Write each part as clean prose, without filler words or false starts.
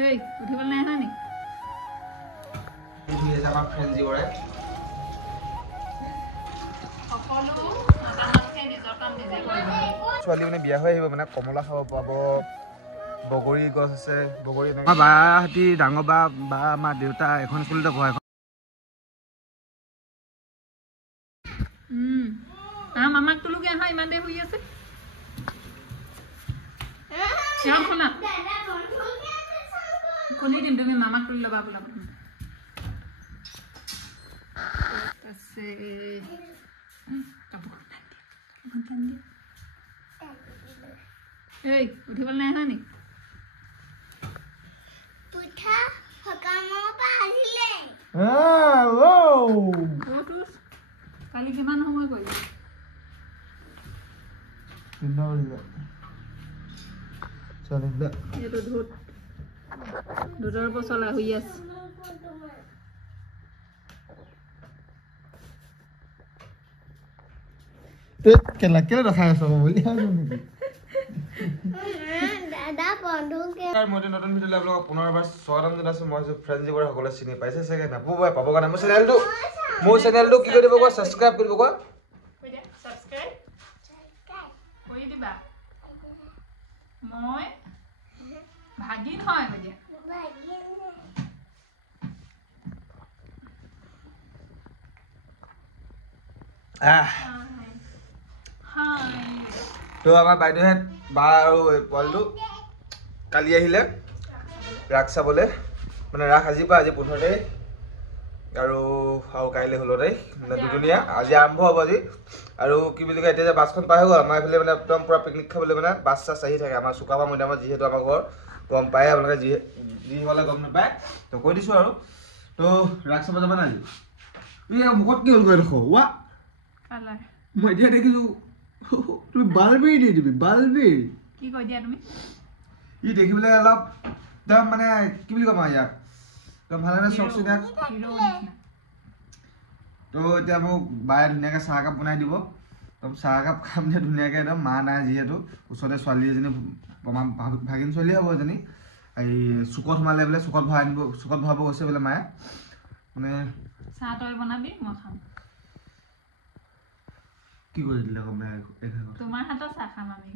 এই উঠিবলৈ নাই হয় নি উঠি আছে আমাৰ ফ্ৰেন্ড জিবৰে সকলো মতামতকে নিজৰ কাম নিজে কৰিব ছোৱালী মানে বিয়া হৈ আহিব মানে কমলা খাব পাব বগৰী গছ আছে বগৰী আমাৰ বাহঁতি ডাঙৰ বা আমাৰ দেউতা এখন স্কুলতে পঢ়ে মামাক তোলোকে আহা ইমান দেৰি শুই আছে শুনা খুলি দিম তুমি মামাক তুলি ল'বা বোলা আছে এই উঠিবলৈ নাই হয় নি কালি কিমান সময় কৰিলে এইটো দুধৰ পচলা হৈ আছে কেলে ৰখাই আছ বুলি মই নতুন ভিডিঅ' আপোনালোকক পুনৰবাৰ স্বাগতম জনাইছোঁ মই ফ্ৰেন্ড জিবৰে সকলোৱে চিনি পাইছে চাগে নাপাবই পাব কাৰণে মোৰ চেনেলটো কি কৰি দিব কোৱা ছাবস্ক্ৰাইব কৰিব কোৱা কৰি দিবা মই ভাগিন হয় এতিয়া তো আমাৰ বাইদেউহেঁত বা আৰু পোৱালিটো কালি আহিলে ৰাস চাবলৈ মানে ৰাস আজিৰ পৰা আজি 15 তাৰিখ আৰু কাইলৈ 16 তাৰিখ মানে দুদিনীয়া আজি আৰম্ভ হ'ব আজি আৰু কি বুলি কয় এতিয়া যে বাছখন পাই হৈ গ'ল আমাৰ এইফালে মানে একদম পূৰা পিকনিক খাবলৈ মানে বাছ চাছ আহি থাকে আমাৰ চুকাফা মৈদামত যিহেতু আমাৰ ঘৰ গম পায় আপোনালোকে যি হ'লে গম নাপায় তো কৈ দিছোঁ আৰু তো ৰাস চাব যাবা নাই মুখত কি হ'ল গৈ দেখো ৱা মই এতিয়া দেখিছোঁ তুমি বালবেৰি দি দিবি বালবেৰি কি কৈ দিয়া তুমি ই দেখিবলৈ অলপ একদম মানে কি বুলি ক'ম আৰু ইয়াক একদম ভাল লাগে চকচি দিয়াক তো এতিয়া মোক বায়ে ধুনীয়াকৈ চাহ একাপ বনাই দিব একদম চাহ একাপ খাম যে ধুনীয়াকৈ একদম মা নাই যিহেতু ওচৰতে ছোৱালী এজনী ভাগিন ছোৱালী হ'ব এজনী এই চুকত সোমালে বোলে চুকত ভৰাব গৈছে বোলে মায়ে মানে চাহ তই বনাবি মই খাম কি কৰি দিলে তোমাৰ হাতৰ চাহ খাম আমি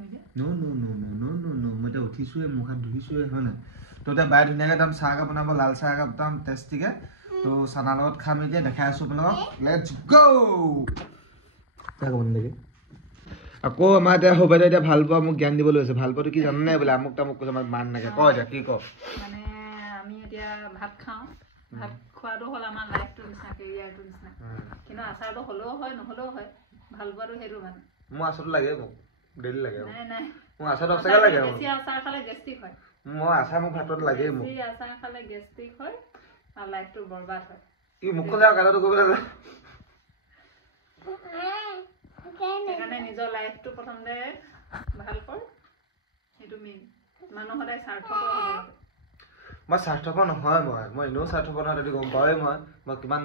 মই এতিয়া উঠিছোৱে মুখ হাত ধুইছোৱে হয় নাই তো এতিয়া বায়ে ধুনীয়াকৈ একদম চাহ একাপ বনাব লাল চাহ একাপ একদম টেষ্টিকৈ তো চানাৰ লগত খাম এতিয়া দেখাই আছোঁ আপোনালোকক লেটছ গ' আকৌ আমাৰ এতিয়া সৌবাইদে এতিয়া ভাল পোৱা মোক জ্ঞান দিবলৈ হৈছে ভাল পোৱাটো কি জানো নাই বোলে আমুক তামুক কৈছে আমাৰ মান নাকে ক এতিয়া কি ক মানে আমি এতিয়া ভাত খাওঁ ভাত খোৱাটো হ'ল আমাৰ লাইফটো নিচিনা কেৰিয়াৰটো নিচিনা কিন্তু আচাৰটো হ'লেও হয় নহ'লেও হয় ভাল পোৱাটো সেইটো মানে মোৰ আচাৰটো লাগে মোক ডেইলি লাগে নাই মোৰ আচাৰটো সঁচাকৈ লাগে বেছি আচাৰ খালে গেষ্ট্ৰিক হয় মই আচাৰ মোক ভাতত লাগেই মোক বেছি আচাৰ খালে গেষ্ট্ৰিক হয় আৰু লাইফটো বৰবাদ হয় কি মুখখন যাওঁ কাটাটো কৰিবলৈ সেইকাৰণে নিজৰ লাইফটো প্ৰথমতে ভাল কৰ সেইটো মেইন মানুহ সদায় স্বাৰ্থপৰ হ'ব লাগে মই স্বাৰ্থপৰ নহয় মই এনেও স্বাৰ্থপৰ নহয় যদি গম পাওঁৱেই মই কিমান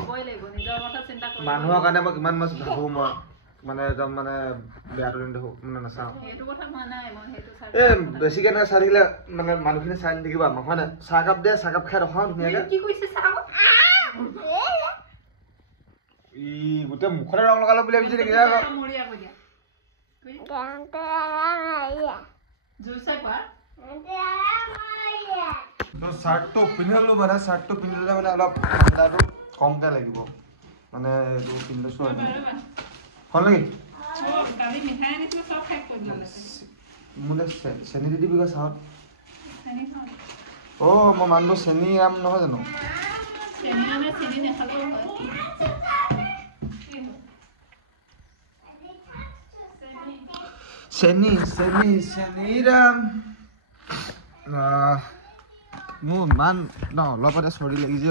হ'বই লাগিব নিজৰ কথা চিন্তা কৰিব মানুহৰ কাৰণে মই কিমান ভাবোঁ মই মানে একদম মানে বেয়াটো দেখোঁ মানে নাচাওঁ সেইটো কথা কোৱা নাই মই সেইটো এই বেছিকৈ এনেকৈ চাই থাকিলে মানে মানুহখিনি চাই নাথাকিবা আমাক হয় নাই চাহকাপ দে চাহকাপ খাই ৰখাওঁ ধুনীয়াকৈ কি কৈছে ই গোটেই মুখতে ৰং লগালো বুলি ভাবিছে নেকি চাৰ্টটো পিন্ধি ল'লো মানে চাৰ্টটো পিন্ধিলে মানে অলপ ঠাণ্ডাটো কমকৈ লাগিব মানে এইটো পিন্ধিছোঁ আৰু হ'ল নেকি মোলৈ চেনি দি দিবি চাহত অ' মই মানুহটো চেনি আম নহয় জানো চেনিৰাম মোৰ ইমান অলপতে চৰ্দি লাগিছে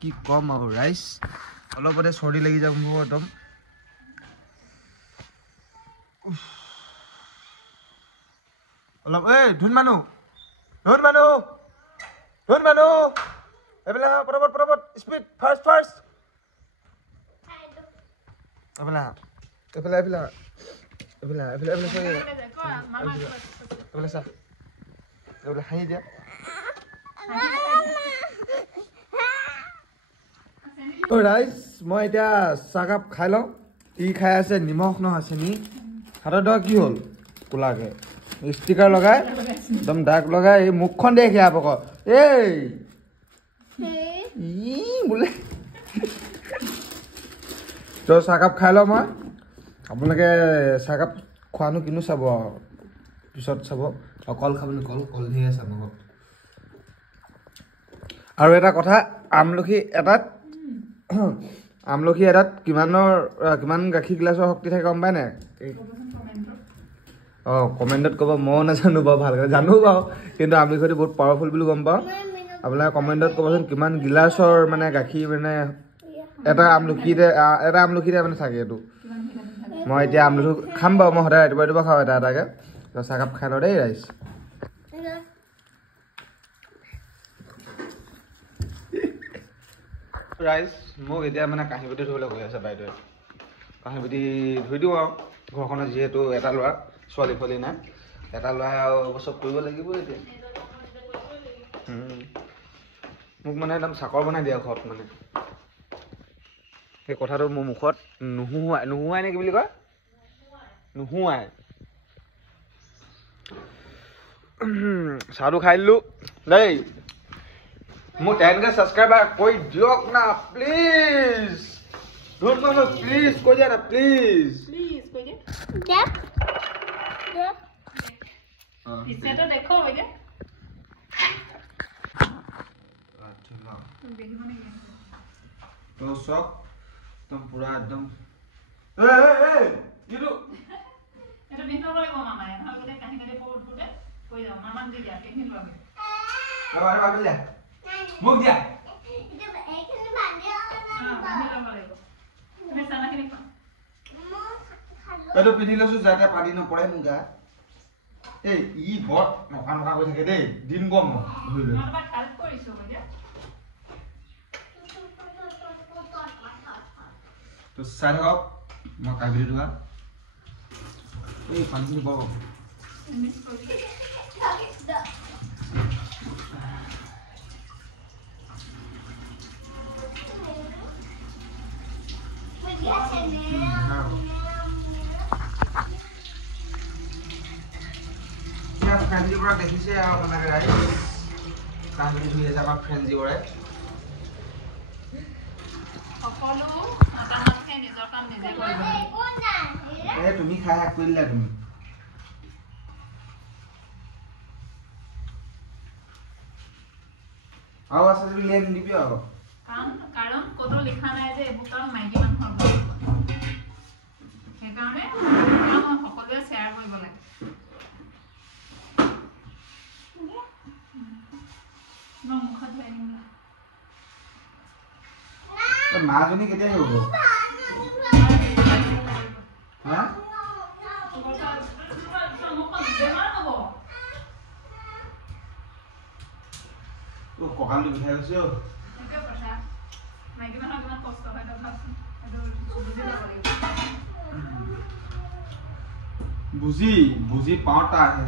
কি ক'ম আৰু ৰাইচ অলপতে চৰ্দি লাগি যাম মোৰ একদম অলপ এই ধুন মানুহ এইফালে পটাপট স্পীড ফাৰ্ষ্ট এইফালে চা এইবোলে হাঁহি দিয়া ৰাইজ মই এতিয়া চাহকাপ খাই লওঁ ই খাই আছে নিমখ নহয় চেনি হাতত ধৰা কি হ'ল কোলাকে ষ্টিকাৰ লগাই একদম দাগ লগাই এই মুখখন দিয়ে সেয়া পক এই বোলে তো চাহকাপ খাই লওঁ মই আপোনালোকে চাহকাপ খোৱানো কিনো চাব পিছত চাব কল খাবলৈ কল ধেৰ আছে লগত আৰু এটা কথা আমলখি এটাত কিমান গাখীৰ গিলাচৰ শক্তি থাকে গম পাই নাই কমেণ্টত ক'ব ময়ো নাজানো বাৰু ভালকৈ জানো বাৰু কিন্তু আমলখি বহুত পাৱাৰফুল বুলি গম পাওঁ আপোনালোকে কমেণ্টত ক'বচোন কিমান গিলাচৰ মানে গাখীৰ মানে এটা আমলখিতে মানে থাকে এইটো মই এতিয়া আমলখি খাম বাৰু মই সদায় ৰাতিপুৱা খাওঁ এটা এটাকৈ চাহকাপ খাই লওঁ দেই ৰাইজ মোক এতিয়া মানে কাঁহী বাতি ধুবলৈ গৈ আছে বাইদেৱে কাঁহী বাতি ধুই দিওঁ আৰু ঘৰখনত যিহেতু এটা ল'ৰা ছোৱালী ফলি নাই এটা ল'ৰাই আৰু চব কৰিব লাগিব এতিয়া মোক মানে একদম চাকৰ বনাই দিয়া ঘৰত মানে সেই কথাটো মোৰ মুখত নুহুৱাই নে কি বুলি কয় নুহুৱাই চাহটো খাই দিলোঁ দেই মোৰ 10K ছাবস্ক্ৰাইবাৰ কৰি দিয়ক না প্লিজ প্লিজ কৈ দিয়া না প্লিজ তো চক একদম পুৰা একদম মোক দিয়া এইটো পিন্ধি লৈছো যাতে পানী নপৰে মোৰ গাত এই ই বৰ নকা নকা কৰি থাকে দেই দিন গম ধুই লৈ তো চাই থাকক মই কাঢ়ি ধোৱা এই পানীখিনি বৰ ফ্ৰেঞ্জিৰ পৰা দেখিছে আৰু মানে কাম কৰি ধুই আছে আমাৰ ফ্ৰেঞ্জি কৰে তুমি খাই শেষ কৰি দিলা তুমি আৰু আছে যদি লিয়াই নিদিবি আৰু কাৰণ ক'তো লিখা নাই যে এইবোৰ কাম মাইকী মানুহৰ সেইকাৰণে মই সকলোৱে শ্বেয়াৰ কৰিব লাগে মাজনী কেতিয়া আহিব কঁকালটো বিষাই গৈছে বুজি পাওঁতা আহে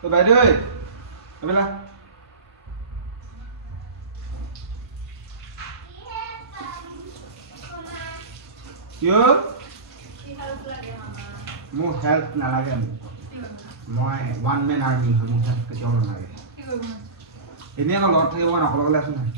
তো বাইদেউ এইবেলা কিয় মোৰ হেল্প নালাগে মই ওৱান মেন আৰ্মি হয় মোৰ হেল্প কেতিয়াও নালাগে এনেই আকৌ লগত থাকিব অকলে অকলে আছো নাই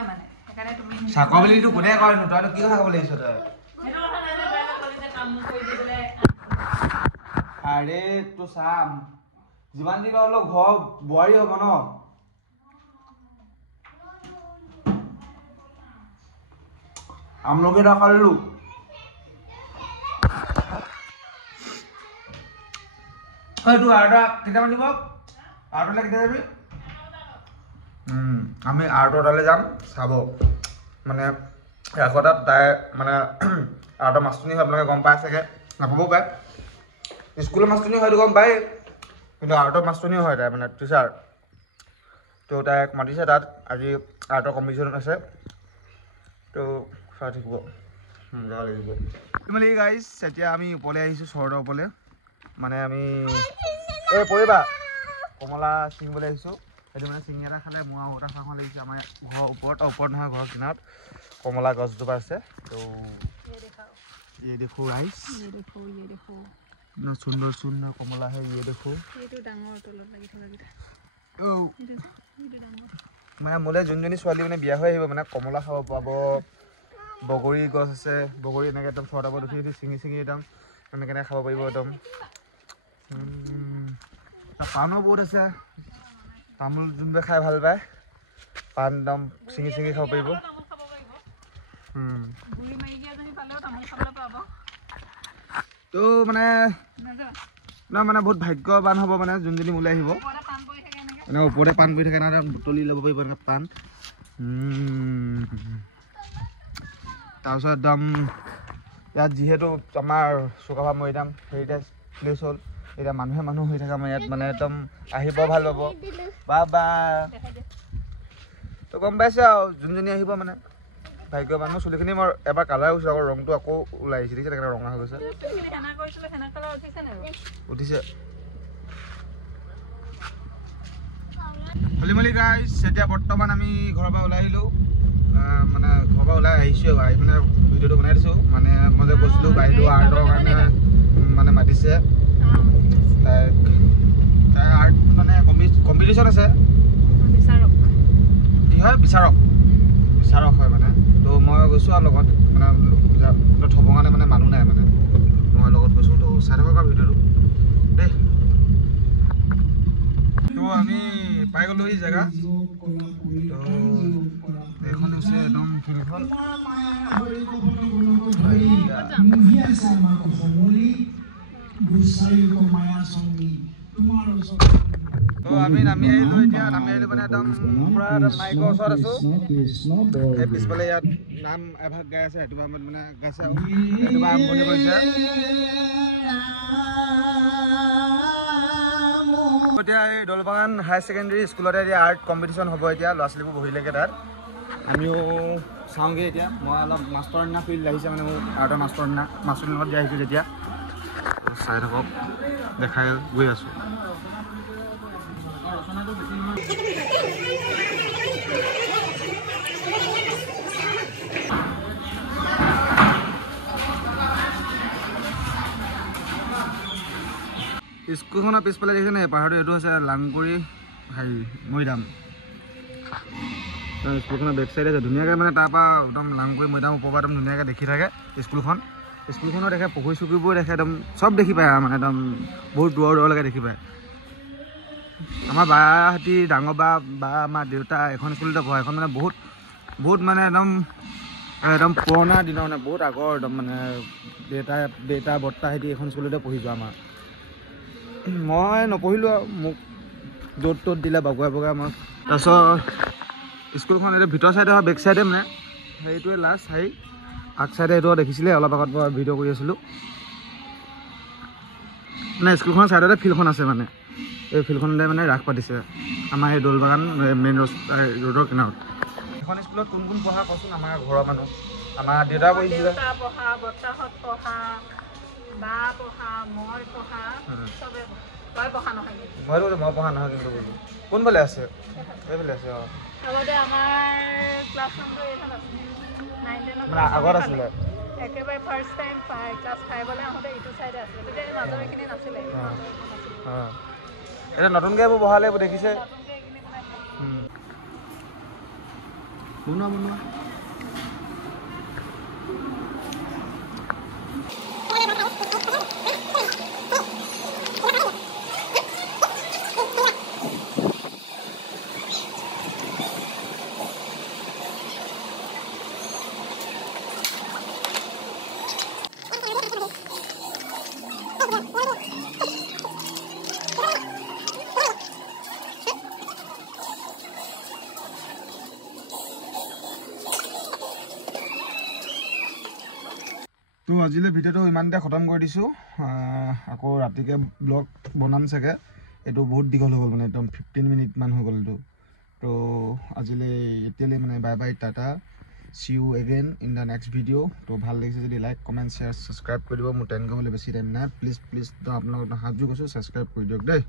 নহয় মানে সেইকাৰণে তুমি চাকবিলিটো কোনে কয় নো তই কি কথা ক'ব লাগিছ তই আৰে তো চাম যিমান দিন হ'লেও ঘৰ বোৱাৰী হ'ব ন আমলখি এটা খালো হয়তো আৰ্টটা কেইটামান দিব আৰ্টলৈ কেতিয়া যাবি আমি আৰ্টলৈ যাম চাব মানে ৰাসৰ তাত তাই মানে আৰ্টৰ মাষ্টৰণী হয় আপোনালোকে গম পাই চাগে নাপাবও পাৰে স্কুলৰ মাষ্টৰণী হয়তো গম পায় কিন্তু আৰ্টৰ মাষ্টৰণীও হয় তাই মানে টিচাৰ তো তাইক মাতিছে তাত আজি আৰ্টৰ কম্পিটিশ্যন আছে তো চাই থাকিব মজা লাগিব মানে গাইজ এতিয়া আমি ওপৰলৈ আহিছোঁ চহৰৰ ওপৰলৈ মানে আমি এই পৰিবা কমলা ছিঙিবলৈ আহিছোঁ সেইটো মানে চিঙি এটা খালে মোৱা এটা খাওঁ লাগিছে আমাৰ ঘৰৰ ওপৰত নহয় ঘৰৰ কিনাৰত কমলা গছজোপা আছে তো ये देखो गाइस ये देखो इतना सुंदर सुंदर कमला है ये देखो ये तो डांगर तলত লাগি থকা গিটা ও মানে মোলে যোনজনী ছোৱালী মানে বিয়া হৈ আহিব মানে কমলা খাব পাব বগৰী গছ আছে বগৰী এনেকৈ একদম ছটাবত উঠি উঠি ছিঙি একদম এনেকৈ খাব পাৰিব একদম পাণো বহুত আছে তামোল যোনবোৰে খাই ভাল পায় পাণ একদম ছিঙি খাব পাৰিব তো মানে মানে বহুত ভাগ্যৱান হ'ব মানে যোনজনী মোলৈ আহিব এনেকৈ ওপৰতে পাণ পৰি থাকে এনেকৈ বুটলি ল'ব পাৰিব এনেকৈ পাণ তাৰপিছত একদম ইয়াত যিহেতু আমাৰ চুকাফা মৈদাম হেৰিটেজ প্লেচ হ'ল এতিয়া মানুহ হৈ থাকে আমাৰ ইয়াত মানে একদম আহিব ভাল পাব বাবা তো গম পাইছে আৰু যোনজনী আহিব মানে ভাগ্যৱান মোৰ চুলিখিনি মই এবাৰ কালাৰ গৈছোঁ আকৌ ৰংটো আকৌ ওলাই আহিছে দেখিছে কেনেকৈ ৰঙা হৈ গৈছে উঠিছে হলিমলি গাইজ এতিয়া বৰ্তমান আমি ঘৰৰ পৰা ওলাই আহিলোঁ মানে ঘৰৰ পৰা ওলাই আহিছোঁ আহি মানে ভিডিঅ'টো বনাই দিছোঁ মানে মই যে কৈছিলোঁ বাইদেউ আৰ্টৰ কাৰণে মানে মাতিছে তাই আৰ্ট মানে কম্পিটিশ্যন আছে কি হয় বিচাৰক হয় মানে তো মই গৈছোঁ আৰু লগত মানে থ'বৰ কাৰণে মানে মানুহ নাই মানে মই লগত গৈছোঁ তো চাই থাকক আৰু ভিডিঅ'টো দেই তো আমি পাই গ'লোঁ এই জেগা তো এইখন হৈছে একদম ফিল্ডখন তো আমি নামি আহিলোঁ এতিয়া মানে একদম পূৰা মাইকৰ ওচৰত আছোঁ এই পিছফালে ইয়াত নাম এভাগ গাই আছে সেইটো সময়ত মানে গাইছে আৰু সেইটো আৰম্ভণি কৰিছে এতিয়া এই দলবাগান হায়াৰ ছেকেণ্ডেৰী স্কুলতে এতিয়া আৰ্ট কম্পিটিশ্যন হ'ব এতিয়া ল'ৰা ছোৱালীবোৰ বহিলেগৈ তাত আমিও চাওঁগৈ এতিয়া মই অলপ মাষ্টৰ দিনা ফিল্ড আহিছে মানে মোৰ আৰ্টৰ মাষ্টৰ লগত দিয়া আহিছোঁ যেতিয়া চাই থাকক দেখাই গৈ আছোঁ স্কুলখনৰ পিছফালে দেখিছে নে পাহাৰটো এইটো হৈছে লাংকুৰি হেৰি মৈদাম স্কুলখনৰ বেক চাইডে আছে ধুনীয়াকৈ মানে তাৰপৰা একদম লাংকুৰি মৈদাম ওপৰৰ পৰা একদম ধুনীয়াকৈ দেখি থাকে স্কুলখনো দেখে পুখুৰী চুখুৰীবোৰ দেখে একদম চব দেখি পায় মানে একদম বহুত দূৰলৈকে দেখি পায় আমাৰ বাহঁতি ডাঙৰ বা আমাৰ দেউতা এখন স্কুলতে পঢ়া এখন মানে বহুত মানে একদম পুৰণা দিনৰ মানে বহুত আগৰ একদম মানে দেউতা বৰ্তাহঁতি এখন স্কুলতে পঢ়িছোঁ আমাৰ মই নপঢ়িলোঁ আৰু মোক য'ত ত'ত দিলে বগুৱাই মই তাৰপিছত স্কুলখন এইটো ভিতৰ চাইডে হয় বেক চাইডে মানে সেইটোৱে লাষ্ট আগ চাইডে এইটো দেখিছিলে অলপ আগত মই ভিডিঅ' কৰি আছিলোঁ মানে স্কুলখনৰ চাইডতে ফিল্ডখন আছে মানে এই ফিল্ডখনতে মানে ৰাস পাতিছে আমাৰ এই দলবাগান মেইন ৰোডৰ কিনাৰত এখন স্কুলত কোন পঢ়া কচোন আমাৰ ঘৰৰ মানুহ আমাৰ দেউতা পঢ়িছিলে মই পঢ়া নহয় কিন্তু কোনফালে আছে এইফালে আছে অঁ মানে আগত আছিলে একেবাৰে ফাৰ্ষ্ট টাইম ক্লাছ 5লৈ আহোঁতে ইটো চাইডে আছিলে তেতিয়া মাজৰ এইখিনি নাছিলে এতিয়া নতুনকৈ এইবোৰ বহালে এইবোৰ দেখিছে বনোৱা তো আজিলৈ ভিডিঅ'টো ইমানতে খতম কৰি দিছোঁ আকৌ ৰাতিকৈ ব্লগ বনাম চাগে এইটো বহুত দীঘল হৈ গ'ল মানে একদম 15 মিনিটমান হৈ গ'ল এইটো তো আজিলৈ এতিয়ালৈ মানে bye bye tata see you again in the next video' তো ভাল লাগিছে যদি লাইক কমেণ্ট শ্বেয়াৰ ছাবস্ক্ৰাইব কৰি দিব মোৰ 10 হ'লে বেছি টাইম নাই প্লিজ তো আপোনালোকক হাত জোৰ কৈছোঁ ছাবস্ক্ৰাইব কৰি দিয়ক দেই